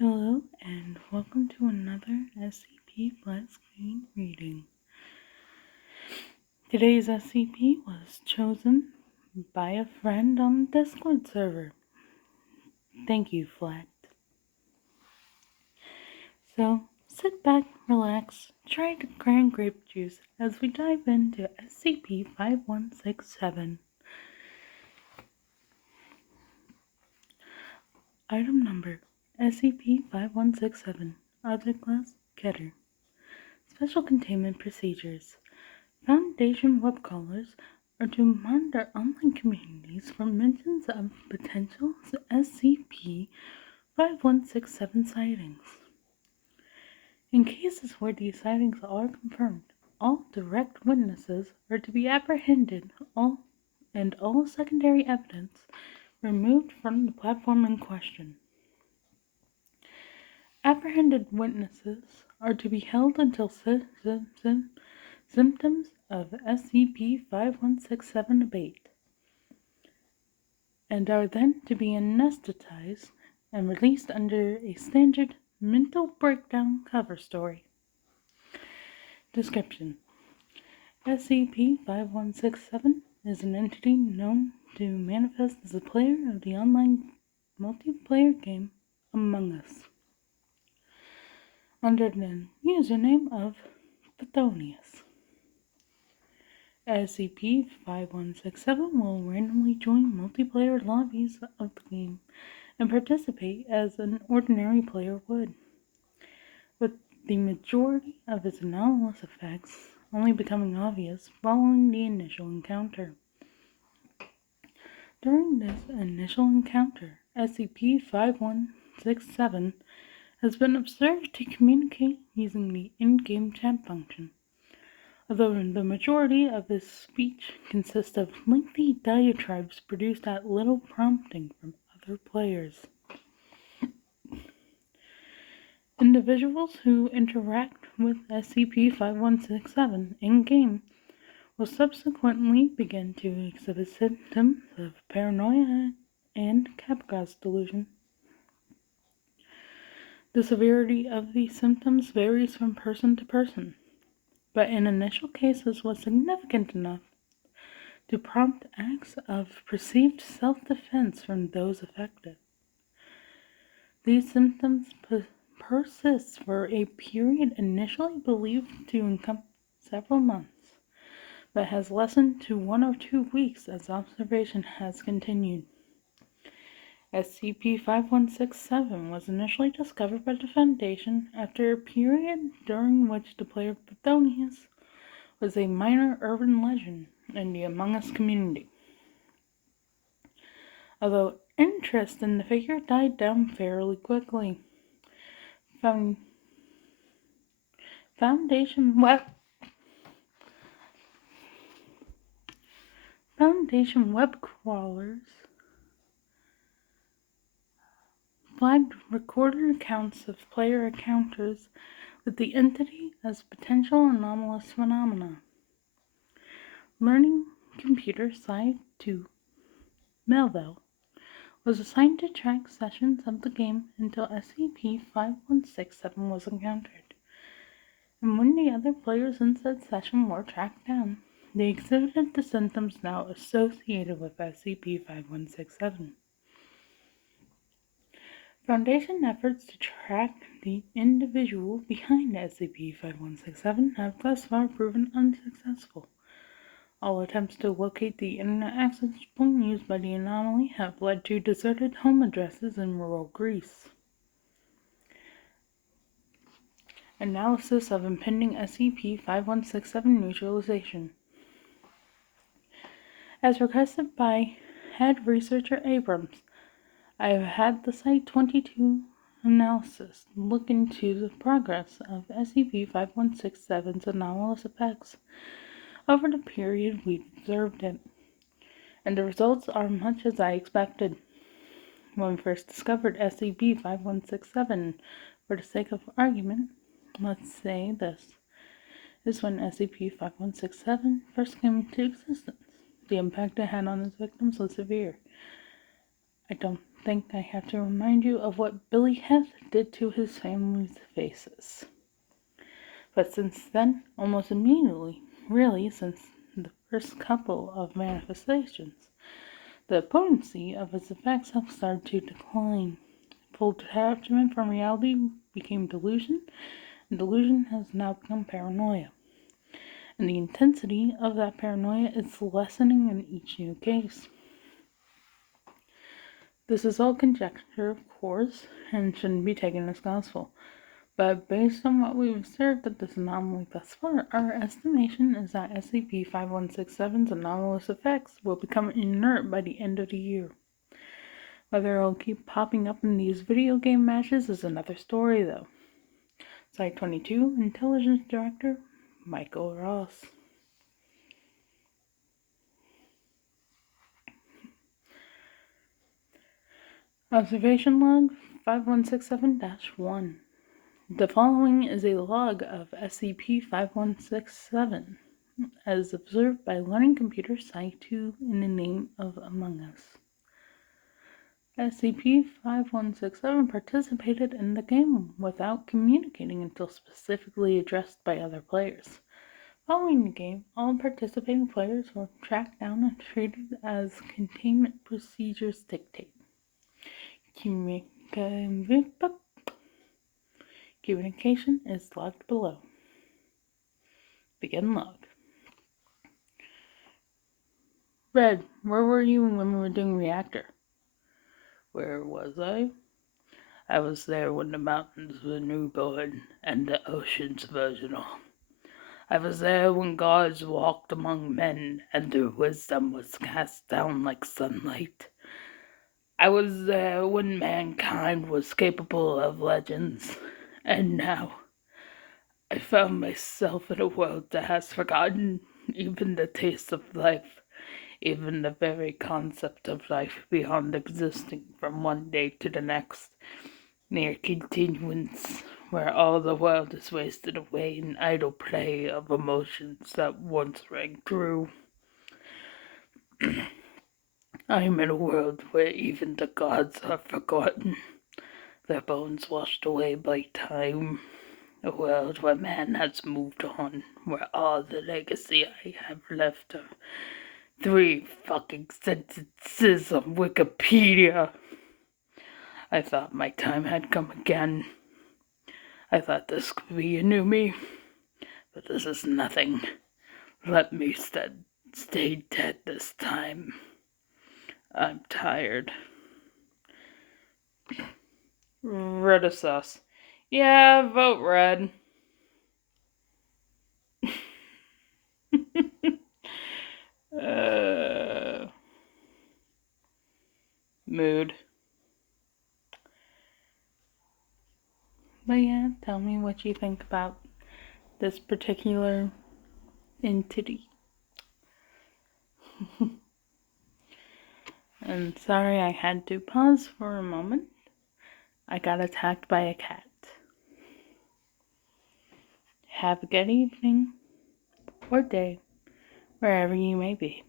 Hello and welcome to another SCP Flat Screen reading. Today's SCP was chosen by a friend on the Discord server. Thank you, Flat. So, sit back, relax, try to crack grape juice as we dive into SCP-5167. Item number SCP-5167. Object Class Getter. Special Containment Procedures. Foundation web crawlers are to monitor online communities for mentions of potential SCP-5167 sightings. In cases where these sightings are confirmed, all direct witnesses are to be apprehended and all secondary evidence removed from the platform in question. Apprehended witnesses are to be held until symptoms of SCP-5167 abate, and are then to be anesthetized and released under a standard mental breakdown cover story. Description: SCP-5167 is an entity known to manifest as a player of the online multiplayer game Among Us, under the username of Pathonius. SCP-5167 will randomly join multiplayer lobbies of the game and participate as an ordinary player would, with the majority of its anomalous effects only becoming obvious following the initial encounter. During this initial encounter, SCP-5167 has been observed to communicate using the in-game chat function, although the majority of his speech consists of lengthy diatribes produced at little prompting from other players. Individuals who interact with SCP-5167 in-game will subsequently begin to exhibit symptoms of paranoia and Capgras delusion. The severity of these symptoms varies from person to person, but in initial cases was significant enough to prompt acts of perceived self-defense from those affected. These symptoms persist for a period initially believed to encompass several months, but has lessened to 1 or 2 weeks as observation has continued. SCP-5167 was initially discovered by the Foundation after a period during which the player Pathonius was a minor urban legend in the Among Us community. Although interest in the figure died down fairly quickly, Foundation web crawlers flagged recorded accounts of player encounters with the entity as potential anomalous phenomena. Learning Computer Sci 2 Melville was assigned to track sessions of the game until SCP-5167 was encountered, and when the other players in said session were tracked down, they exhibited the symptoms now associated with SCP-5167. Foundation efforts to track the individual behind SCP-5167 have thus far proven unsuccessful. All attempts to locate the internet access point used by the anomaly have led to deserted home addresses in rural Greece. Analysis of impending SCP-5167 neutralization. As requested by Head Researcher Abrams, I have had the Site-22 analysis look into the progress of SCP-5167's anomalous effects over the period we observed it, and the results are much as I expected. When we first discovered SCP-5167, for the sake of argument, let's say this is when SCP-5167 first came into existence. The impact it had on its victims was severe. I don't think I have to remind you of what Billy Heth did to his family's faces. But since then, almost immediately, really since the first couple of manifestations, the potency of its effects have started to decline. Full detachment from reality became delusion, and delusion has now become paranoia. And the intensity of that paranoia is lessening in each new case. This is all conjecture, of course, and shouldn't be taken as gospel. But based on what we've observed of this anomaly thus far, our estimation is that SCP-5167's anomalous effects will become inert by the end of the year. Whether it'll keep popping up in these video game matches is another story, though. Site-22, Intelligence Director, Michael Ross. Observation Log 5167-1. The following is a log of SCP-5167, as observed by Learning Computer Site-2 in the name of Among Us. SCP-5167 participated in the game without communicating until specifically addressed by other players. Following the game, all participating players were tracked down and treated as containment procedures dictate. Communication is logged below. Begin log. Red, where were you when we were doing reactor? Where was I? I was there when the mountains were newborn and the oceans virginal. I was there when gods walked among men and their wisdom was cast down like sunlight. I was there when mankind was capable of legends, and now I found myself in a world that has forgotten even the taste of life, even the very concept of life beyond existing from one day to the next, near continuance, where all the world is wasted away in idle play of emotions that once rang true. I am in a world where even the gods are forgotten, their bones washed away by time. A world where man has moved on, where all the legacy I have left are 3 fucking sentences on Wikipedia. I thought my time had come again. I thought this could be a new me, but this is nothing. Let me stay dead this time. I'm tired. Red is sus. Yeah, vote red. Mood. But yeah, tell me what you think about this particular entity. And sorry I had to pause for a moment. I got attacked by a cat. Have a good evening or day, wherever you may be.